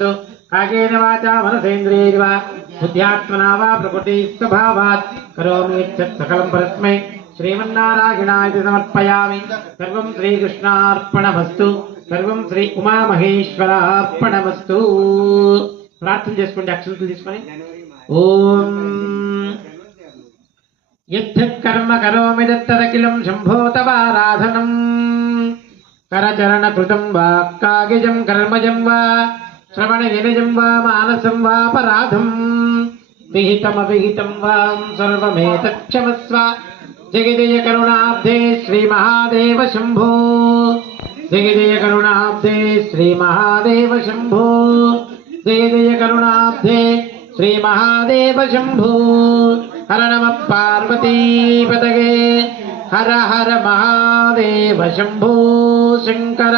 भवन्तु कायेन वाचा मनसेन्द्रियैर्वा बुद्ध्यात्मना वा प्रकृतिस्वभावात् करोमि यत् सकलं परस्मै श्रीमन्नारायणाय समर्पयामि। सर्वं श्रीकृष्णार्पणमस्तु। सर्वं श्री उमामहेश्वरार्पणमस्तु। प्रार्थना చేసుకోండి అక్షంతలు తీసుకొని ఓం यत्कर्म करोमि तत्तदखिलं शम्भो तवाराधनं करचरणकृतं वा कायजं कर्मजं वा श्रवणजनजं वा मानसं वा अपराधं विहितमविहितं वा सर्वमेतत्क्षमस्व। जगदय करुणाब्धे श्रीमहादेव शम्भो। जगदय करुणाब्धे श्रीमहादेव शम्भो। जगदय करुणाब्धे श्रीमहादेव शम्भो। हर नमः पार्वतीपतये हर हर महादेव शंभो शंकर।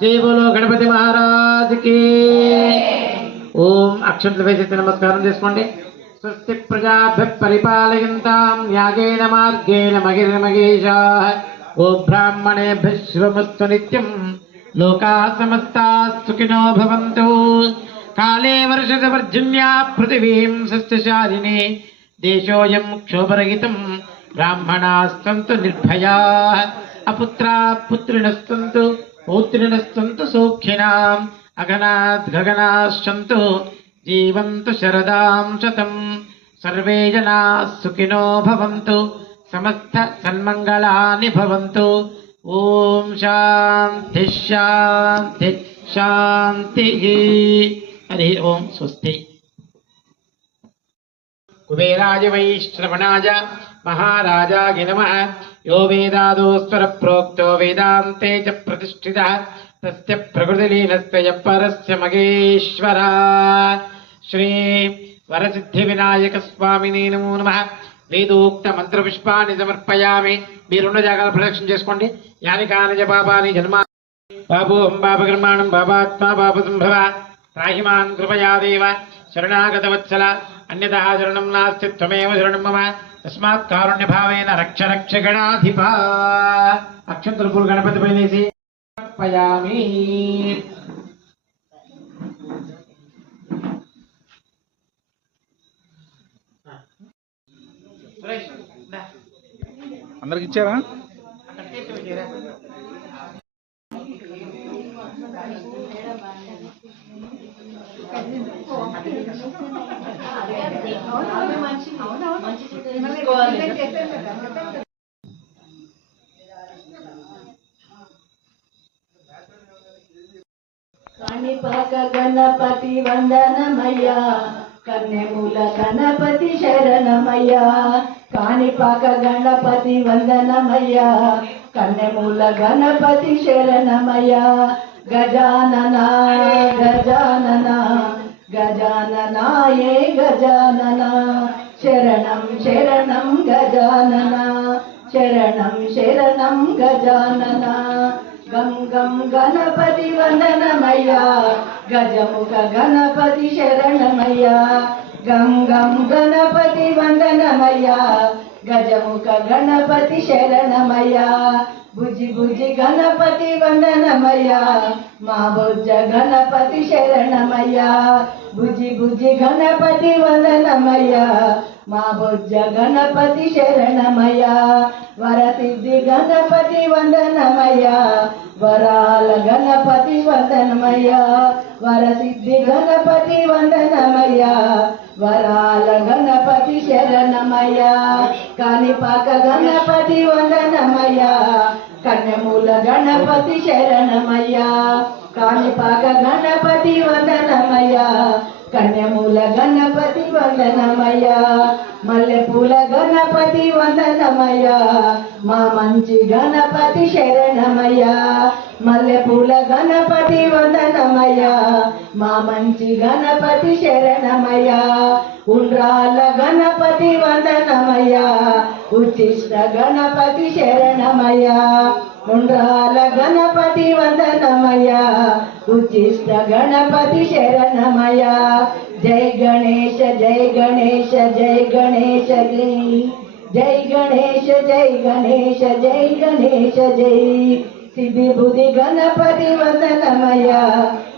जय बोलो गणपति महाराज की। ओम अक्षंतलु वेసి नमस्कारं చేసుకోండి। स्वस्ति प्रजाभ्यः परिपालयन्तां न्यायेन मार्गेण महिर्महेशाः। ओ ब्राह्मणेभ्यः शुभमस्तु नित्यं लोकाः समस्ताः सुखिनो भवन्तु। काले वर्षति पर्जन्या पृथिवीं सस्यशालिनी देशोऽयं क्षोभरहितं ब्राह्मणास्तन्तु निर्भयाः। अपुत्राः पुत्रिणस्तन्तु पौत्रिणस्तन्तु सौख्यिनाम् अगनात् गगनाश्चन्तु जीवन्तु शरदां शतं। सर्वे जनाः सुखिनो भवन्तु समस्त सन्मङ्गलानि भवन्तु। ओम शान्ति शान्ति शान्तिः। हरि ओम स्वस्ति। कुबेराय वैश्रवणाय महाराजाय नमः। यो वेदादोस्वर प्रोक्तो वेदान्ते च प्रतिष्ठितः तस्य प्रकृतिलीनस्य परस्य महेश्वरः। श्री वरसिद्धिविनायक स्वामिने नमो नमः। वेदोक्त मंत्रपुष्पाणि समर्पयामि। మీరు ఉన్న జాగాల ప్రదక్షిణ చేసుకోండి। యాని కాని జపాపాని జన్మ బాబోహం బాపకర్మాణం బాబాత్మా బాపసంభవ త్రాహిమాన్ కృపయా దేవ శరణాగత వత్సల अन्यथा शरणं नास्ति त्वमेव शरणं मम तस्मात् कारुण्य भावेन रक्ष रक्ष गणाधिप। अक्षंतल पूर्व गणपति पयनेसी पयामी। అందరికి ఇచ్చారా? काणिपाक गणपति वंदनमय्या कन्नेमूल गणपति शरणमय्या। काणिपाक गणपति वंदनमय्या कन्नेमूल गणपति शरणमय्या। गजानना गजानना गजानना ये गजानना शरणं शरणं गजानना शरणं शरणं गजानना। गं गं गणपति वंदनमय्या गजमुख गणपति शरणमय्या। गं गं गणपति वंदनमय्या गजमुख गणपति शरणमय्या। भुजि भुजि गणपति वंदनमय्या मा भुज गणपति शरणमय्या। भुजि भुजि गणपति वंदनमय्या मा भुज गणपति शरणमय्या। वरसिद्धि गणपति वंदनमय्या वराल गणपति वंदनमय्या। वरसिद्धि गणपति वंदनमय्या वराल गणपति शरणमय्या। काणिपाक गणपति वंदनमय्या कन्नेमूल गणपति शरणमय्या। काणिपाक गणपति वंदनमय्या कन्नेमूल गणपति वंदनमय्या। मल्लेपूल गणपति वंदनमय्या मा मंची गणपति शरणमय्या। मल्लेपूल गणपति वंदनमय्या मा मंची गणपति शरणमय्या। उंड्राल गणपति वंदनमय्या उच्चिष्ट गणपति शरणमय्या। उंड्राल गणपति वंदनमय्या उच्चिष्ट गणपति शरणमय्या। जय गणेश जय गणेश जय गणेश जय जय गणेश जय गणेश जय गणेश जय సిద్ధి బుద్ధి గణపతి వందనమయ్యా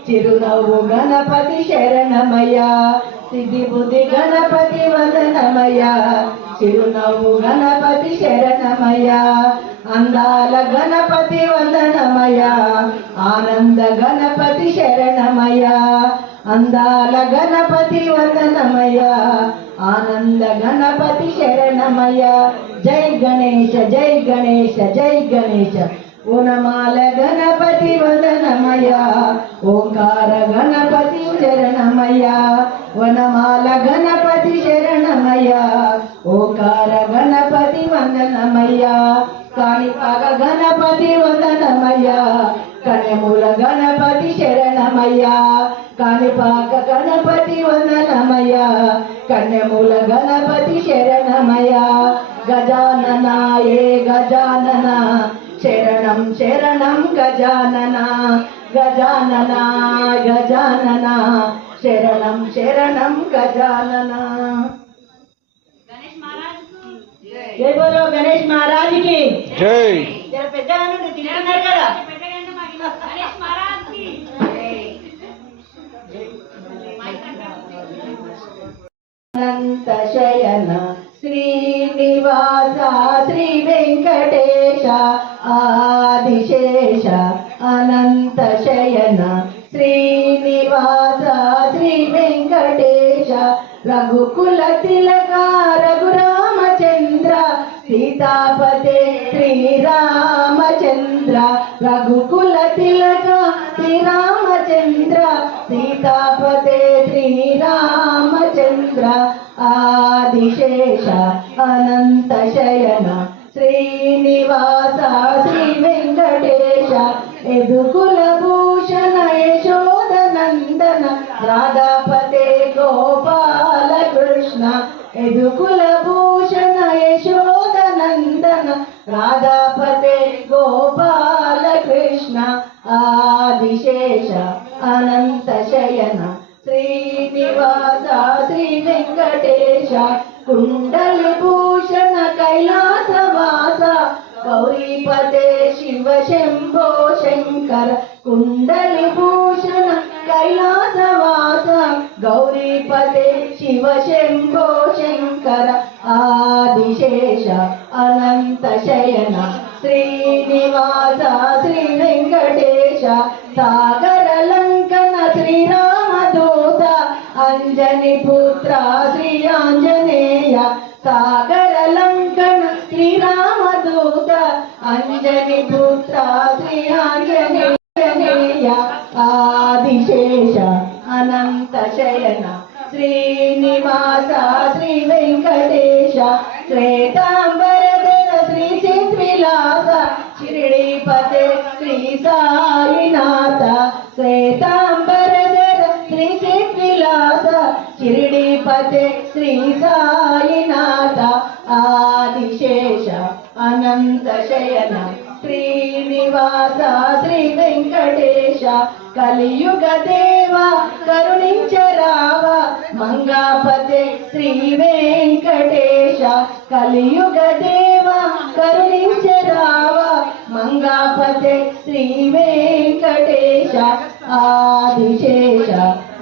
చిరునవ్వు గణపతి శరణమయ్యా సిద్ధి బుద్ధి గణపతి వందనమయ్యా చిరునవ్వు గణపతి శరణమయ్యా అందాల గణపతి వందనమయ్యా ఆనంద గణపతి శరణమయ్యా అందాల గణపతి వందనమయ్యా ఆనంద గణపతి శరణమయ్యా జై గణేశ జై గణేశ జై గణేశ ఓనమాల గణపతి వందనమయ్యా ఓంకార గణపతి శరణమయ్యా వనమాల గణపతి శరణమయ్యా ఓంకార గణపతి వందనమయ్యా కాణిపాక గణపతి వందనమయ్యా కన్నెమూల గణపతి శరణమయ్యా కాణిపాక గణపతి వందనమయ్యా కన్నెమూల గణపతి శరణమయ్యా గజాననాయే గజానన శరణం శరణం గజానన గజానన గజానన శరణం శరణం గజానన జై బోలో గణేష్ మహారాజ్ కి జై. జర పెద్దగా తింటున్నారు కదా అనంత శయన శ్రీనివాస శ్రీ వెంకటేశ ఆదిశేష అనంత శయన శ్రీనివాస శ్రీ వెంకటేశ రఘుకుల తిలక రఘురామచంద్ర సీతాపతే శ్రీరామచంద్ర రఘుకుల తిలక శ్రీరామచంద్ర సీతాపతే శ్రీరామచంద్ర ఆదిశేష అనంత శయన శ్రీనివాస శ్రీ వెంకటేశ యదుకుల భూషణ యశోద నందన రాధాపతే గోపాల కృష్ణ యదుకుల భూషణ యశోద నందన రాధాపతే గోపాల కృష్ణ ఆదిశేష అనంత శయన శ్రీనివాస శ్రీ వెంకటేశ కుండలి భూషణ కైలాసవాస గౌరీపతే శివ శంభో శంకర కుండలి భూషణ కైలాసవాస గౌరీపతే శివ శంభో శంకర ఆదిశేష అనంత శయన శ్రీనివాస శ్రీ వెంకటేశ సాగర లంకన శ్రీరామదూత అంజని పుత్ర శ్రీ ఆంజనేయ సాగర లంకన శ్రీరామదూత అంజని పుత్ర శ్రీ ఆంజనేయ ఆదిశేష అనంత శయన శ్రీనివాస శ్రీ వెంకటేశ శ్వేతాంబరధర శ్రీ చిద్విలాస షిరిడీపతే శ్రీ సాయినాథ శ్వేతాంబరధర శ్రీ చిద్విలాస షిరిడీపతే శ్రీ సాయినాథ ఆదిశేష అనంత శయన శ్రీనివాస శ్రీ వెంకటేశ కలియుగ దేవ కరుణించరావ మంగాపతే శ్రీ వెంకటేశ కలియుగ దేవ కరుణించరావ మంగాపతే శ్రీ వెంకటేశ ఆదిశేష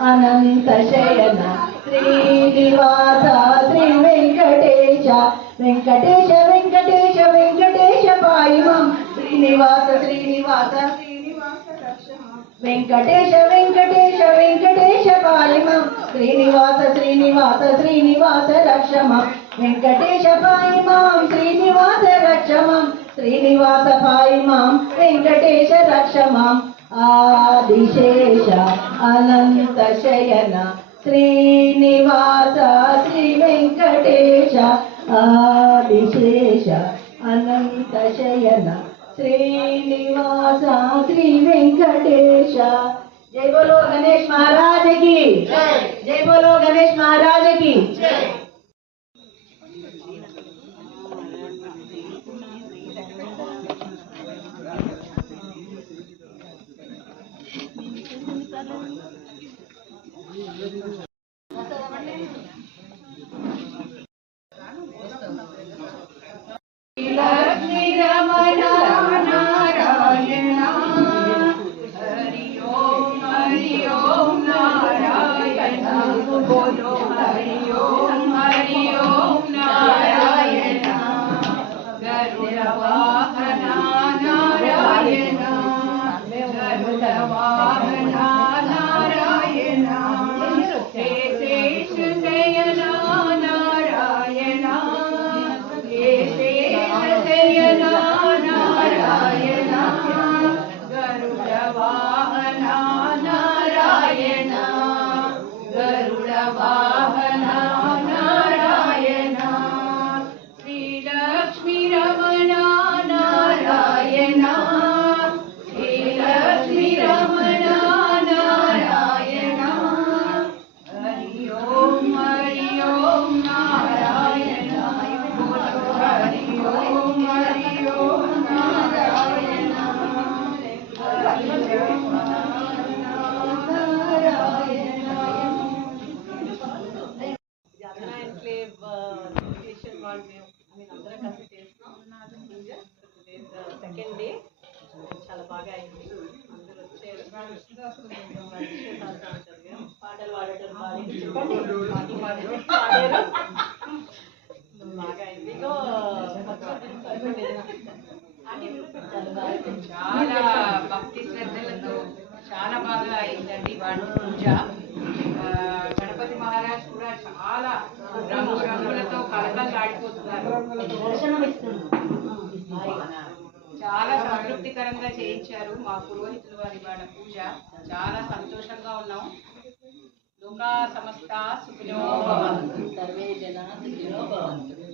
అనంత శయన శ్రీనివాస శ్రీ వెంకటేశ వెంకటేశ వెంకటేశ వెంకటేశ పాయిమం శ్రీనివాస శ్రీనివాస వెంకటేశ వెంకటేశ వెంకటేశ పాయిమం శ్రీనివాస శ్రీనివాస శ్రీనివాస రక్షమం వెంకటేశ పాయిమాం శ్రీనివాస రక్షమం శ్రీనివాస పాయిమాం వెంకటేశ రక్షమం ఆదిశేష అనంత శయన శ్రీనివాస శ్రీ వెంకటేశ ఆదిశేష అనంత శయన శ్రీనివాస శ్రీ వెంకటేశ జై బోలో గణేష్ మహారాజ్ की जय बोलो गणेश महाराज की लक्ष्मी रमण नारायण బాగా అయింది. అందరూ వచ్చారు. పాటలు పాడటం పాడి చెప్పండి. పాడారు బాగా అయింది. ఇగో చాలా భక్తి శ్రద్ధలతో చాలా బాగా అయిందండి వాడి పూజ. గణపతి మహారాజ్ కూడా చాలా రంగు రంగులతో కలకలాడిపోతున్నారు. చాలా సంతృప్తికరంగా చేయించారు మా పురోహితులు వారి వాళ్ళ పూజ. చాలా సంతోషంగా ఉన్నాం. లోకా సమస్త సుఖినో భవంతు, సర్వే జనా సుఖినో భవంతు.